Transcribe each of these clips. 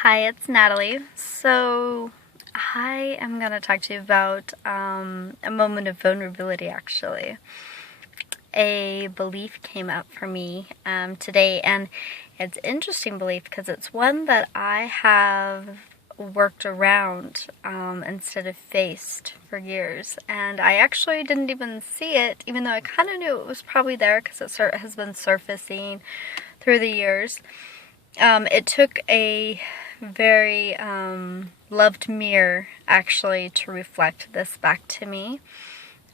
Hi, it's Natalie. So, I am going to talk to you about a moment of vulnerability, actually. A belief came up for me today, and it's an interesting belief because it's one that I have worked around instead of faced for years. And I actually didn't even see it, even though I kind of knew it was probably there because it has been surfacing through the years. It took a very loved mirror actually to reflect this back to me.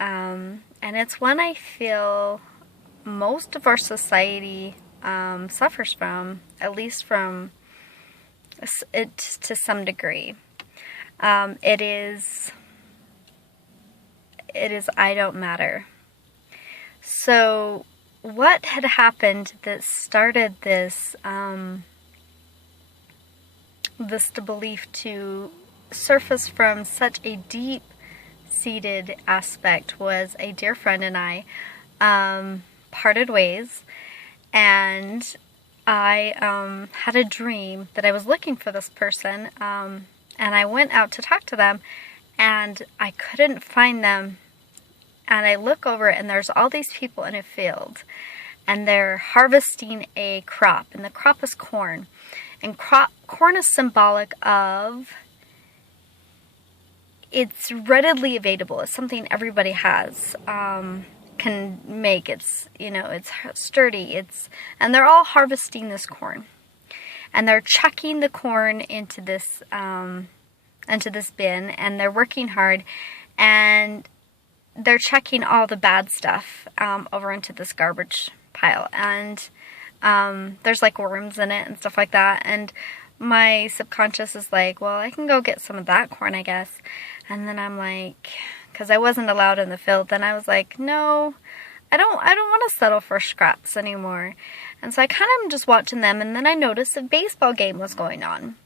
And it's one I feel most of our society suffers from, at least from it to some degree. It is I don't matter. So what had happened that started this this belief to surface from such a deep-seated aspect was a dear friend and I parted ways, and I had a dream that I was looking for this person, and I went out to talk to them, and I couldn't find them. And I look over and there's all these people in a field and they're harvesting a crop, and the crop is corn. And corn is symbolic of it's readily available. It's something everybody has, can make. It's sturdy. And they're all harvesting this corn, and they're chucking the corn into this bin, and they're working hard, and they're chucking all the bad stuff over into this garbage pile, and there's like worms in it and stuff like that. And my subconscious is like, well, I can go get some of that corn, I guess. And then I'm like, because I wasn't allowed in the field, then I was like, no, I don't want to settle for scraps anymore. And so I kind of am just watching them, and then I noticed a baseball game was going on.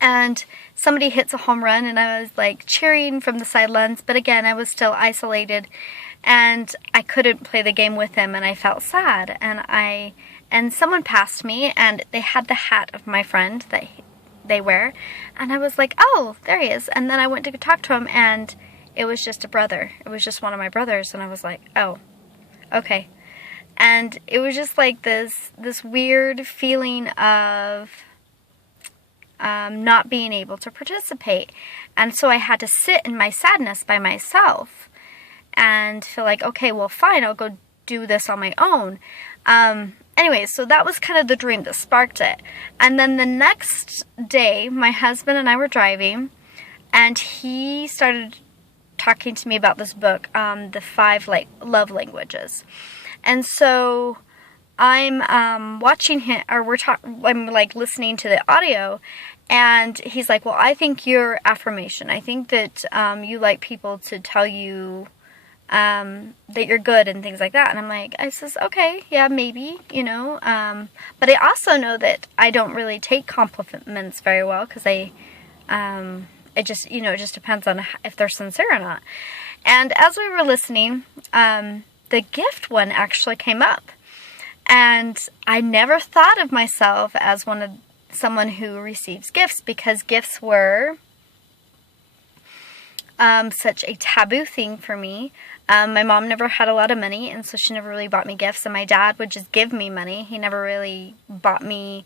And somebody hits a home run, and I was like cheering from the sidelines, but again, I was still isolated, and I couldn't play the game with them, and I felt sad. And someone passed me, and they had the hat of my friend that they wear, and I was like, oh, there he is. And then I went to talk to him, and it was just a brother. It was just one of my brothers, and I was like, oh, okay. And it was just like this weird feeling of not being able to participate. And so I had to sit in my sadness by myself and feel like, okay, well, fine, I'll go do this on my own. Anyway, so that was kind of the dream that sparked it. And then the next day, my husband and I were driving, and he started talking to me about this book, the 5 love languages. And so I'm watching him, or I'm like listening to the audio, and he's like, well, I think you're affirmation. I think that you like people to tell you that you're good and things like that. And I'm like, I says, okay, yeah, maybe, but I also know that I don't really take compliments very well, because it just, it just depends on if they're sincere or not. And as we were listening, the gift one actually came up. And I never thought of myself as someone who receives gifts, because gifts were such a taboo thing for me. My mom never had a lot of money, and so she never really bought me gifts, and my dad would just give me money. He never really bought me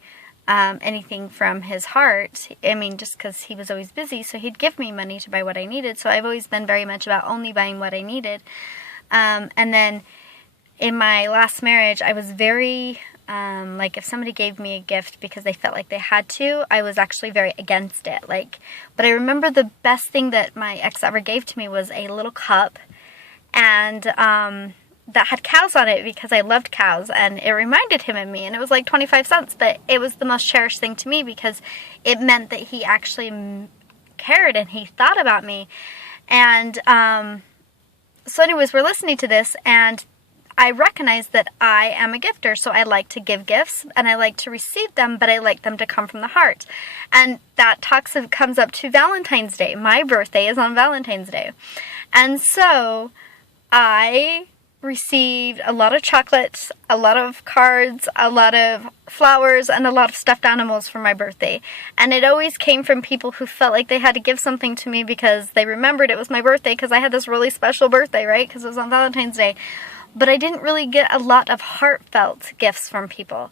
anything from his heart. I mean, just because he was always busy, so he'd give me money to buy what I needed. So I've always been very much about only buying what I needed. And then in my last marriage, I was very, if somebody gave me a gift because they felt like they had to, I was actually very against it. But I remember the best thing that my ex ever gave to me was a little cup, and that had cows on it, because I loved cows, and it reminded him of me, and it was like 25 cents, but it was the most cherished thing to me, because it meant that he actually cared and he thought about me. And so anyways, we're listening to this, and I recognize that I am a gifter, so I like to give gifts, and I like to receive them, but I like them to come from the heart. And that comes up to Valentine's Day. My birthday is on Valentine's Day. And so I received a lot of chocolates, a lot of cards, a lot of flowers, and a lot of stuffed animals for my birthday. And it always came from people who felt like they had to give something to me because they remembered it was my birthday, because I had this really special birthday, right? Because it was on Valentine's Day. But I didn't really get a lot of heartfelt gifts from people.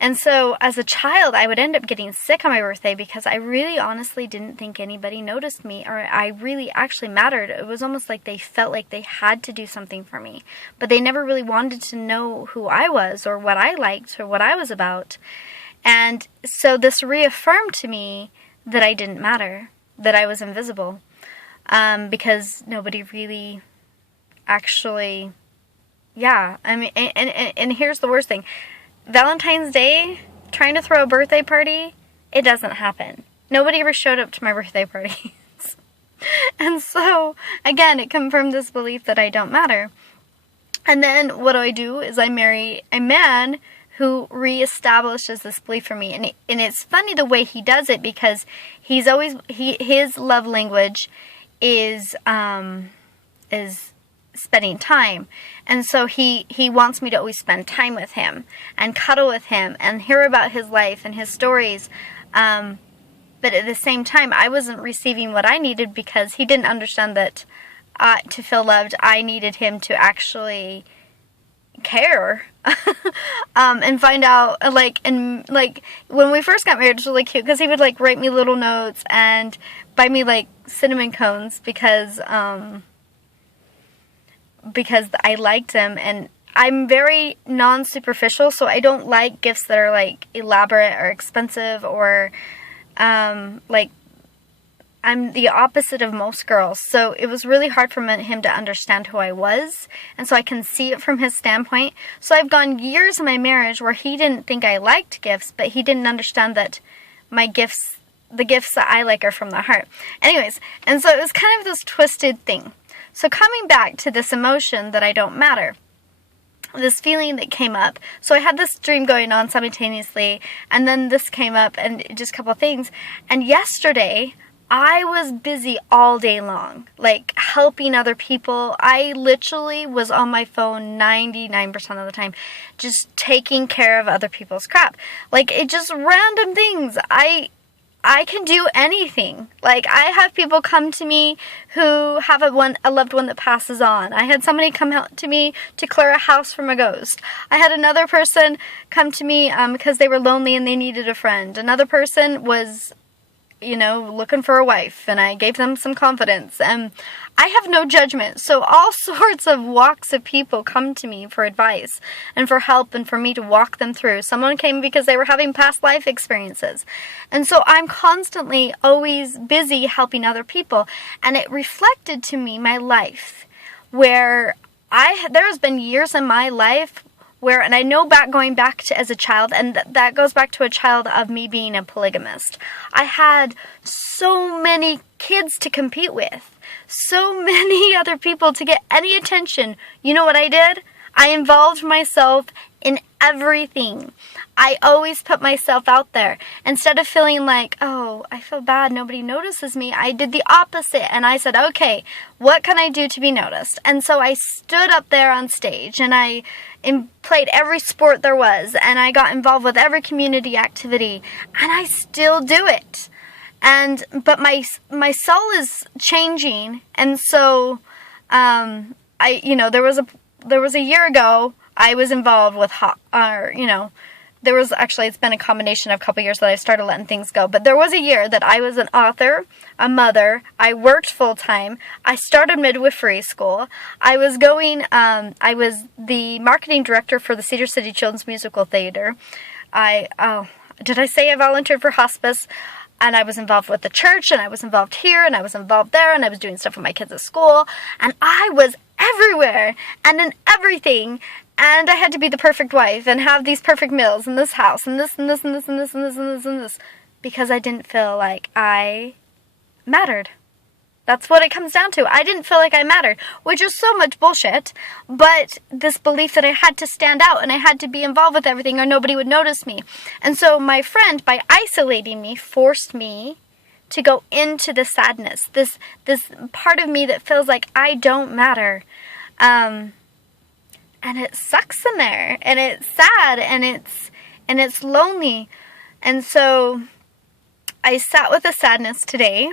And so as a child, I would end up getting sick on my birthday because I really honestly didn't think anybody noticed me, or I really actually mattered. It was almost like they felt like they had to do something for me, but they never really wanted to know who I was or what I liked or what I was about. And so this reaffirmed to me that I didn't matter, that I was invisible, because nobody really actually, yeah, I mean, and here's the worst thing. Valentine's Day, trying to throw a birthday party, it doesn't happen. Nobody ever showed up to my birthday parties. And so, again, it confirmed this belief that I don't matter. And then what do? Is I marry a man who reestablishes this belief for me. And it's funny the way he does it, because his love language is spending time. And so he wants me to always spend time with him and cuddle with him and hear about his life and his stories. But at the same time, I wasn't receiving what I needed, because he didn't understand that to feel loved, I needed him to actually care. And find out, when we first got married, it was really cute, because he would write me little notes and buy me cinnamon cones because I liked them, and I'm very non-superficial, so I don't like gifts that are elaborate or expensive, or I'm the opposite of most girls. So it was really hard for him to understand who I was, and so I can see it from his standpoint. So I've gone years in my marriage where he didn't think I liked gifts, but he didn't understand that the gifts that I like are from the heart. Anyways, and so it was kind of this twisted thing. So coming back to this emotion that I don't matter, this feeling that came up. So I had this dream going on simultaneously, and then this came up, and just a couple of things. And yesterday, I was busy all day long, helping other people. I literally was on my phone 99% of the time, just taking care of other people's crap. It just random things. I can do anything. I have people come to me who have a loved one that passes on. I had somebody come out to me to clear a house from a ghost. I had another person come to me because they were lonely and they needed a friend. Another person was, looking for a wife, and I gave them some confidence. And I have no judgment. So all sorts of walks of people come to me for advice and for help and for me to walk them through. Someone came because they were having past life experiences. And so I'm constantly always busy helping other people. And it reflected to me my life, where there has been years in my life where, and I know going back to as a child, and that goes back to a child of me being a polygamist. I had so many kids to compete with. So many other people to get any attention. You know what I did? I involved myself in everything. I always put myself out there. Instead of feeling oh, I feel bad, nobody notices me, I did the opposite. And I said, okay, what can I do to be noticed? And so I stood up there on stage, and I played every sport there was, and I got involved with every community activity, and I still do it. But my soul is changing, and so there was a year ago I was involved with it's been a combination of a couple years that I started letting things go, but there was a year that I was an author, a mother, I worked full time, I started midwifery school, I was the marketing director for the Cedar City Children's Musical Theater. Did I say I volunteered for hospice? And I was involved with the church, and I was involved here, and I was involved there, and I was doing stuff with my kids at school, and I was everywhere, and in everything, and I had to be the perfect wife, and have these perfect meals, in this house, and this, and this, and this, and this, and this, and this, and this, because I didn't feel like I mattered. That's what it comes down to. I didn't feel like I mattered, which is so much bullshit, but this belief that I had to stand out and I had to be involved with everything or nobody would notice me. And so my friend, by isolating me, forced me to go into the sadness, this part of me that feels like I don't matter. and it sucks in there, and it's sad, and it's lonely. And so I sat with the sadness today,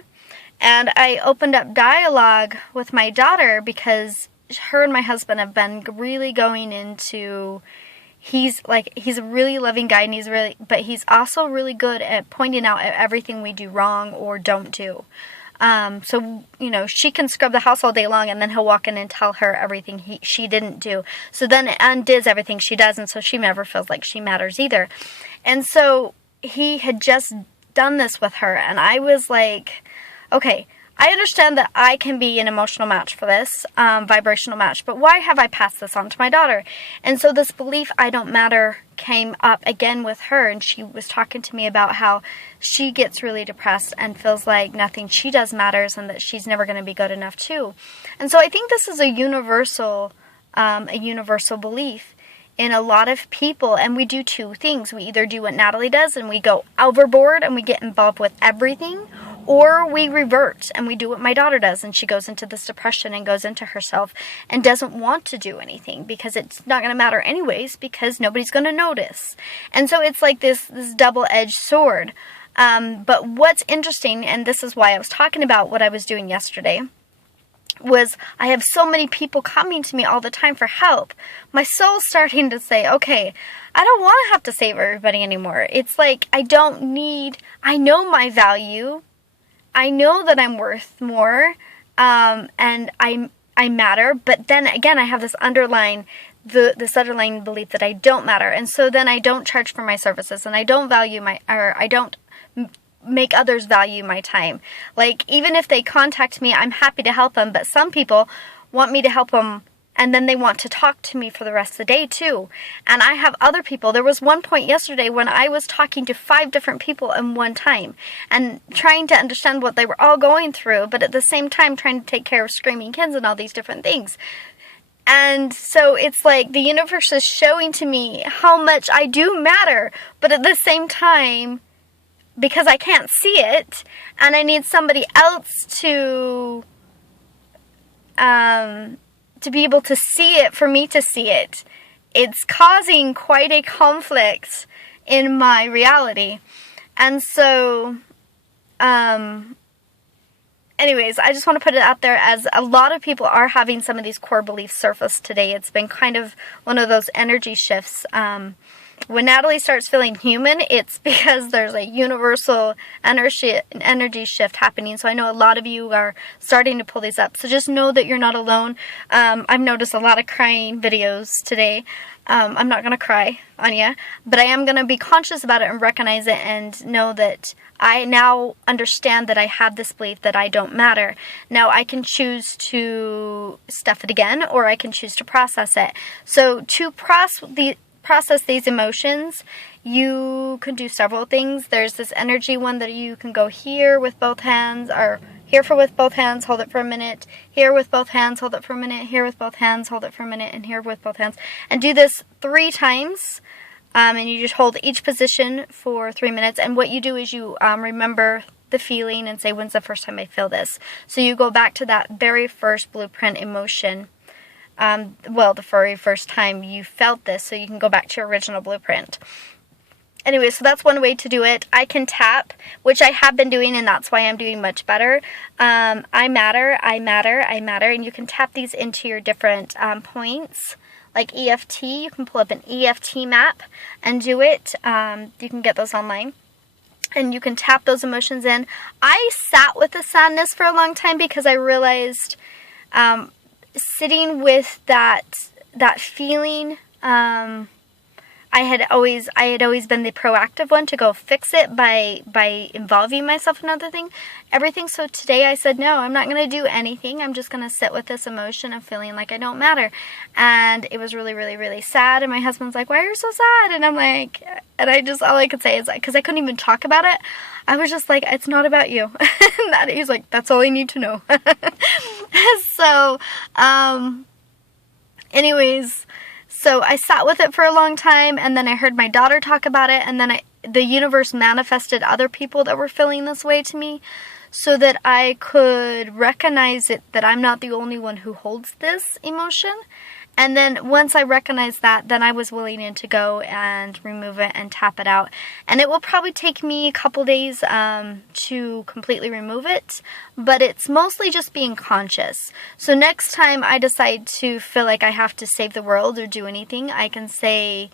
and I opened up dialogue with my daughter, because her and my husband have been really going into, he's a really loving guy, and but he's also really good at pointing out everything we do wrong or don't do. So, she can scrub the house all day long, and then he'll walk in and tell her everything she didn't do. So then it undoes everything she does, and so she never feels like she matters either. And so he had just done this with her, and I was like, okay, I understand that I can be an emotional match for this, vibrational match, but why have I passed this on to my daughter? And so this belief, I don't matter, came up again with her, and she was talking to me about how she gets really depressed and feels like nothing she does matters, and that she's never going to be good enough too. And so I think this is a universal belief in a lot of people, and we do two things. We either do what Natalie does and we go overboard and we get involved with everything, or we revert and we do what my daughter does, and she goes into this depression and goes into herself and doesn't want to do anything because it's not going to matter anyways, because nobody's going to notice. And so it's like this double-edged sword. But what's interesting, and this is why I was talking about what I was doing yesterday, was I have so many people coming to me all the time for help. My soul's starting to say, okay, I don't want to have to save everybody anymore. It's like I know my value. I know that I'm worth more, and I matter. But then again, I have this underlying belief that I don't matter, and so then I don't charge for my services, and I don't I don't make others value my time. Like, even if they contact me, I'm happy to help them, but some people want me to help them, and then they want to talk to me for the rest of the day too. And I have other people. There was one point yesterday when I was talking to 5 different people at one time and trying to understand what they were all going through, but at the same time trying to take care of screaming kids and all these different things. And so it's like the universe is showing to me how much I do matter, but at the same time, because I can't see it, and I need somebody else to be able to see it for me to see it, it's causing quite a conflict in my reality. And so, anyways, I just want to put it out there, as a lot of people are having some of these core beliefs surface today. It's been kind of one of those energy shifts. When Natalie starts feeling human, it's because there's a universal energy shift happening. So I know a lot of you are starting to pull these up. So just know that you're not alone. I've noticed a lot of crying videos today. I'm not going to cry on you, but I am going to be conscious about it and recognize it and know that I now understand that I have this belief that I don't matter. Now I can choose to stuff it again, or I can choose to process it. So to process these emotions, you can do several things. There's this energy one that you can go here with both hands, or here with both hands, hold it for a minute, here with both hands, hold it for a minute, here with both hands, hold it for a minute, and here with both hands. And do this 3 times, and you just hold each position for 3 minutes. And what you do is you remember the feeling and say, when's the first time I feel this? So you go back to that very first blueprint emotion. The very first time you felt this, so you can go back to your original blueprint. Anyway, so that's one way to do it. I can tap, which I have been doing, and that's why I'm doing much better. I matter, I matter, I matter, and you can tap these into your different points. Like EFT, you can pull up an EFT map and do it. You can get those online. And you can tap those emotions in. I sat with the sadness for a long time because I realized sitting with that feeling, I had always been the proactive one to go fix it by involving myself in everything. So today I said, no, I'm not going to do anything. I'm just going to sit with this emotion of feeling like I don't matter. And it was really, really, really sad. And my husband's like, why are you so sad? And I'm like, all I could say is, because I couldn't even talk about it, I was just like, it's not about you. And he's like, that's all I need to know. So, anyways, so I sat with it for a long time, and then I heard my daughter talk about it, and then the universe manifested other people that were feeling this way to me, so that I could recognize it, that I'm not the only one who holds this emotion, And then once I recognized that, then I was willing to go and remove it and tap it out. And it will probably take me a couple days to completely remove it, but it's mostly just being conscious. So next time I decide to feel like I have to save the world or do anything, I can say,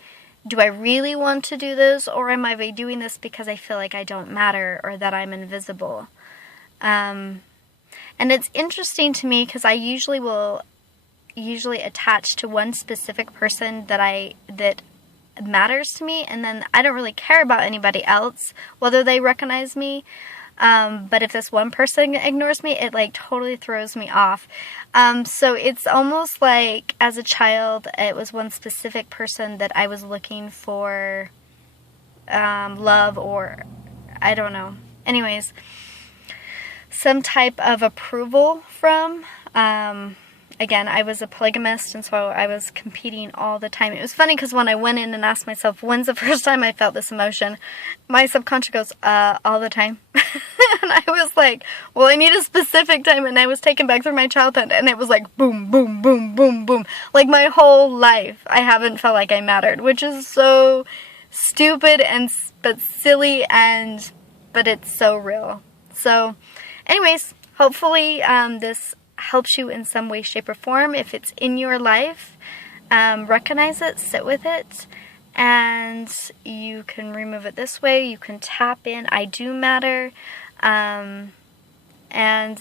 do I really want to do this, or am I doing this because I feel like I don't matter or that I'm invisible? And it's interesting to me because I usually attach to one specific person that matters to me, and then I don't really care about anybody else, whether they recognize me. But if this one person ignores me, it like totally throws me off. So it's almost like as a child, it was one specific person that I was looking for love, or I don't know. Anyways, some type of approval from. Again, I was a polygamist, and so I was competing all the time. It was funny because when I went in and asked myself, when's the first time I felt this emotion? My subconscious goes, all the time. And I was like, well, I need a specific time. And I was taken back through my childhood, and it was like boom, boom, boom, boom, boom. Like my whole life, I haven't felt like I mattered, which is so stupid but silly, but it's so real. So anyways, hopefully this helps you in some way, shape, or form. If it's in your life, recognize it, sit with it, and you can remove it this way. You can tap in, I do matter. And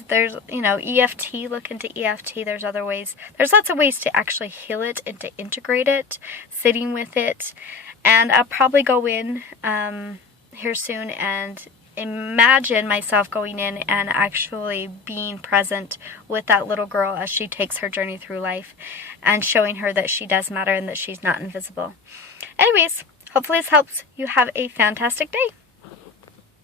there's, EFT, look into EFT. There's other ways. There's lots of ways to actually heal it and to integrate it, sitting with it. And I'll probably go in here soon and imagine myself going in and actually being present with that little girl as she takes her journey through life and showing her that she does matter and that she's not invisible. Anyways, hopefully this helps. You have a fantastic day.